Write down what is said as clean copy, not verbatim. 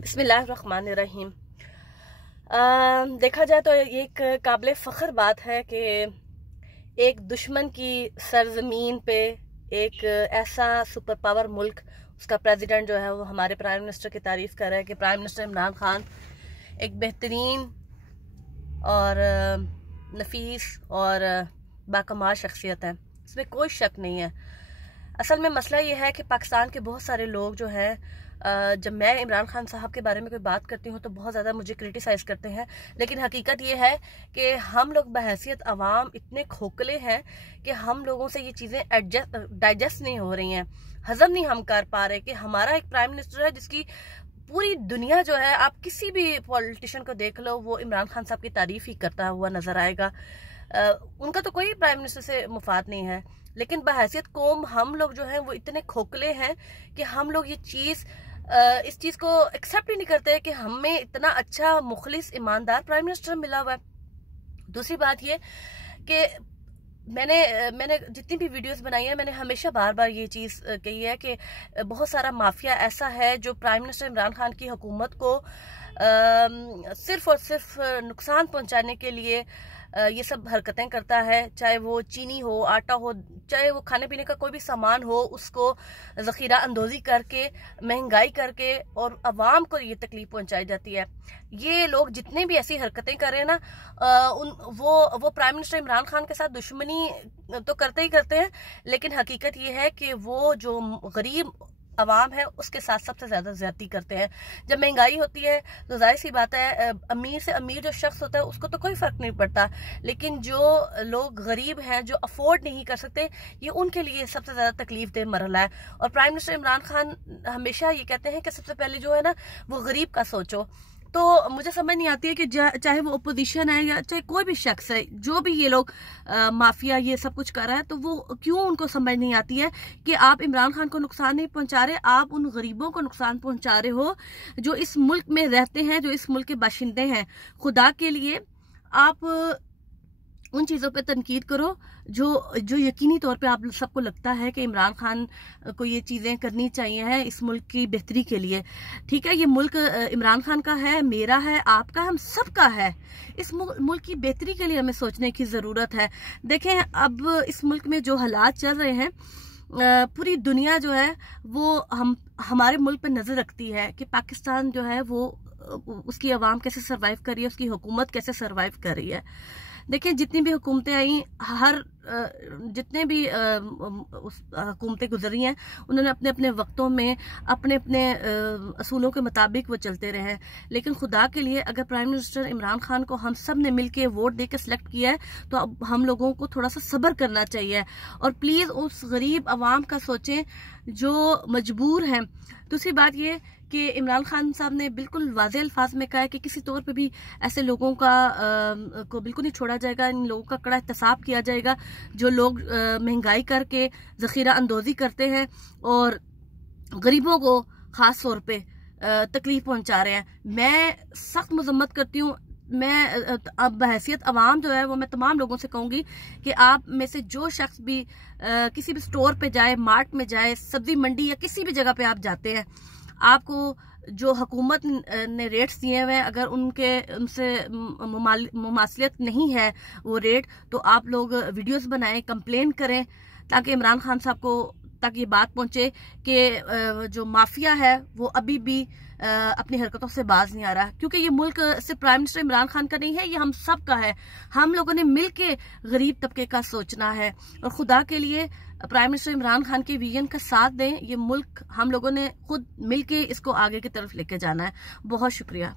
बिस्मिल्लाहिर्रहमानिर्रहीम। देखा जाए तो ये एक काबिल फ़ख्र बात है कि एक दुश्मन की सरजमीन पे एक ऐसा सुपर पावर मुल्क, उसका प्रेसिडेंट जो है वो हमारे प्राइम मिनिस्टर की तारीफ़ कर रहा है कि प्राइम मिनिस्टर इमरान खान एक बेहतरीन और नफीस और बाकमाल शख्सियत है, इसमें कोई शक नहीं है। असल में मसला ये है कि पाकिस्तान के बहुत सारे लोग जो हैं, जब मैं इमरान खान साहब के बारे में कोई बात करती हूँ तो बहुत ज़्यादा मुझे क्रिटिसाइज़ करते हैं, लेकिन हकीकत ये है कि हम लोग बहैसियत अवाम इतने खोखले हैं कि हम लोगों से ये चीज़ें डाइजेस्ट नहीं हो रही हैं, हजम नहीं हम कर पा रहे कि हमारा एक प्राइम मिनिस्टर है जिसकी पूरी दुनिया जो है, आप किसी भी पॉलिटिशियन को देख लो, वो इमरान खान साहब की तारीफ ही करता हुआ नजर आएगा। उनका तो कोई प्राइम मिनिस्टर से मुफाद नहीं है, लेकिन बहैसियत कौम हम लोग जो हैं वो इतने खोखले हैं कि हम लोग ये इस चीज़ को एक्सेप्ट ही नहीं करते कि हमें इतना अच्छा मुखलिस ईमानदार प्राइम मिनिस्टर मिला हुआ है। दूसरी बात ये कि मैंने जितनी भी वीडियोस बनाई है, मैंने हमेशा बार बार ये चीज़ कही है कि बहुत सारा माफिया ऐसा है जो प्राइम मिनिस्टर इमरान खान की हुकूमत को सिर्फ और सिर्फ नुकसान पहुंचाने के लिए ये सब हरकतें करता है। चाहे वो चीनी हो, आटा हो, चाहे वो खाने पीने का कोई भी सामान हो, उसको ज़ख़ीरा अंदोज़ी करके, महंगाई करके और अवाम को ये तकलीफ पहुंचाई जाती है। ये लोग जितने भी ऐसी हरकतें कर रहे हैं ना, वो प्राइम मिनिस्टर इमरान खान के साथ दुश्मनी तो करते ही करते हैं, लेकिन हकीकत ये है कि वो जो गरीब अवाम है उसके साथ सबसे ज्यादा ज्यादती करते हैं। जब महंगाई होती है तो जाहिर सी बात है, अमीर से अमीर जो शख्स होता है उसको तो कोई फर्क नहीं पड़ता, लेकिन जो लोग गरीब हैं, जो अफोर्ड नहीं कर सकते, ये उनके लिए सबसे ज्यादा तकलीफ दे मरला है। और प्राइम मिनिस्टर इमरान खान हमेशा ये कहते हैं कि सबसे पहले जो है ना वो गरीब का सोचो। तो मुझे समझ नहीं आती है कि चाहे वो अपोजिशन है या चाहे कोई भी शख्स है, जो भी ये लोग माफिया ये सब कुछ कर रहा है, तो वो क्यों उनको समझ नहीं आती है कि आप इमरान खान को नुकसान नहीं पहुंचा रहे, आप उन गरीबों को नुकसान पहुंचा रहे हो जो इस मुल्क में रहते हैं, जो इस मुल्क के बाशिंदे हैं। खुदा के लिए आप उन चीज़ों पे तनकीद करो जो जो यकीनी तौर पे आप सबको लगता है कि इमरान खान को ये चीज़ें करनी चाहिए हैं इस मुल्क की बेहतरी के लिए। ठीक है, ये मुल्क इमरान खान का है, मेरा है, आपका, हम सबका है। इस मुल्क की बेहतरी के लिए हमें सोचने की ज़रूरत है। देखें, अब इस मुल्क में जो हालात चल रहे हैं, पूरी दुनिया जो है वो हमारे मुल्क पर नज़र रखती है कि पाकिस्तान जो है वो उसकी आवाम कैसे सर्वाइव कर रही है, उसकी हुकूमत कैसे सर्वाइव कर रही है। देखिए, जितनी भी हुकूमतें आई, जितने भी हुकूमतें गुजरी हैं, उन्होंने अपने अपने वक्तों में अपने अपने असूलों के मुताबिक वो चलते रहे हैं। लेकिन खुदा के लिए अगर प्राइम मिनिस्टर इमरान खान को हम सब ने मिल के वोट दे के सिलेक्ट किया है, तो अब हम लोगों को थोड़ा सा सब्र करना चाहिए और प्लीज़ उस गरीब आवाम का सोचें जो मजबूर हैं। दूसरी बात ये कि इमरान खान साहब ने बिल्कुल वाज़ेह अल्फाज में कहा है कि किसी तौर पे भी ऐसे लोगों को बिल्कुल नहीं छोड़ा जाएगा, इन लोगों का कड़ा एहतसाब किया जाएगा जो लोग महंगाई करके ज़ख़ीरा अंदोज़ी करते हैं और गरीबों को ख़ास तौर पे तकलीफ पहुंचा रहे हैं। मैं सख्त मजम्मत करती हूँ। मैं अब बहैसियत अवाम जो है वो मैं तमाम लोगों से कहूँगी कि आप में से जो शख्स भी किसी भी स्टोर पे जाए, मार्ट में जाए, सब्जी मंडी या किसी भी जगह पे आप जाते हैं, आपको जो हुकूमत ने रेट्स दिए हुए हैं, अगर उनसे मुमासलियत नहीं है वो रेट, तो आप लोग वीडियोस बनाएं, कंप्लेन करें, ताकि इमरान खान साहब को तक ये बात पहुंचे कि जो माफिया है वो अभी भी अपनी हरकतों से बाज नहीं आ रहा, क्योंकि ये मुल्क सिर्फ प्राइम मिनिस्टर इमरान खान का नहीं है, ये हम सब का है। हम लोगों ने मिल के गरीब तबके का सोचना है और खुदा के लिए प्राइम मिनिस्टर इमरान खान के विजन का साथ दें। ये मुल्क हम लोगों ने खुद मिल के इसको आगे की तरफ लेके जाना है। बहुत शुक्रिया।